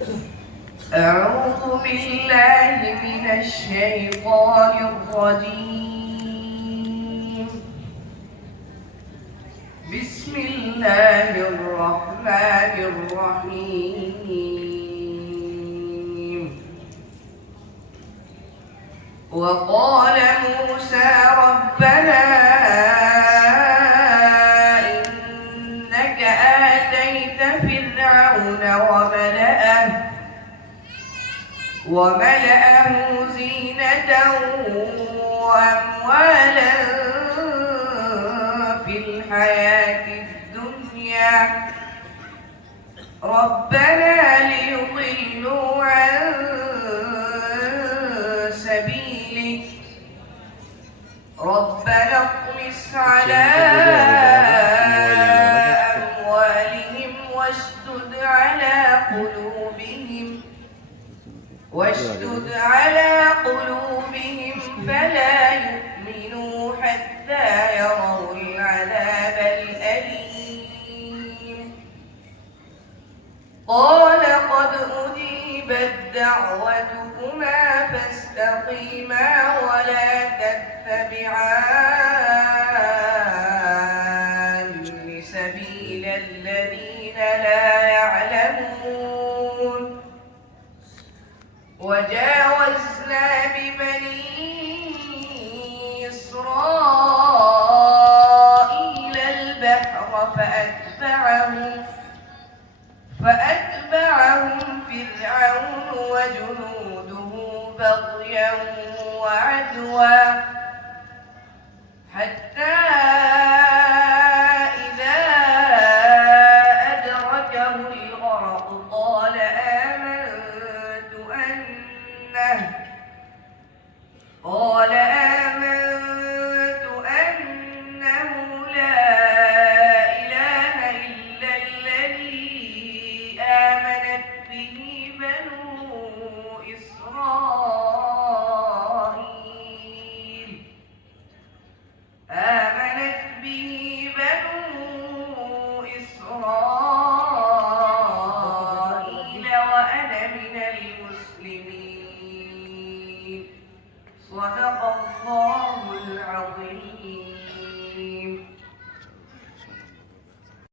أعوذ بالله من الشيطان الرجيم. بسم الله الرحمن الرحيم. وقال موسى ربنا إنك آتيت فرعون وملأه زينة وأموالا في الحياة الدنيا ربنا ليضلوا عن سبيلك ربنا اطمس على أموالهم واشدد على قلوبهم فلا يؤمنوا حتى يروا العذاب الأليم. قال قد أجيبت دعوتكما فاستقيما ولا تتبعان سبيل الذين لا يعلمون. وجاوزنا ببني إسرائيل البحر فأتبعهم فرعون وجنوده بغيا وعدوا حتى إذا أدركه الغرق قال آمنت أنه لا إله إلا الذي آمنت به بنو إسرائيل وأنا من المسلمين. صدق الله العظيم.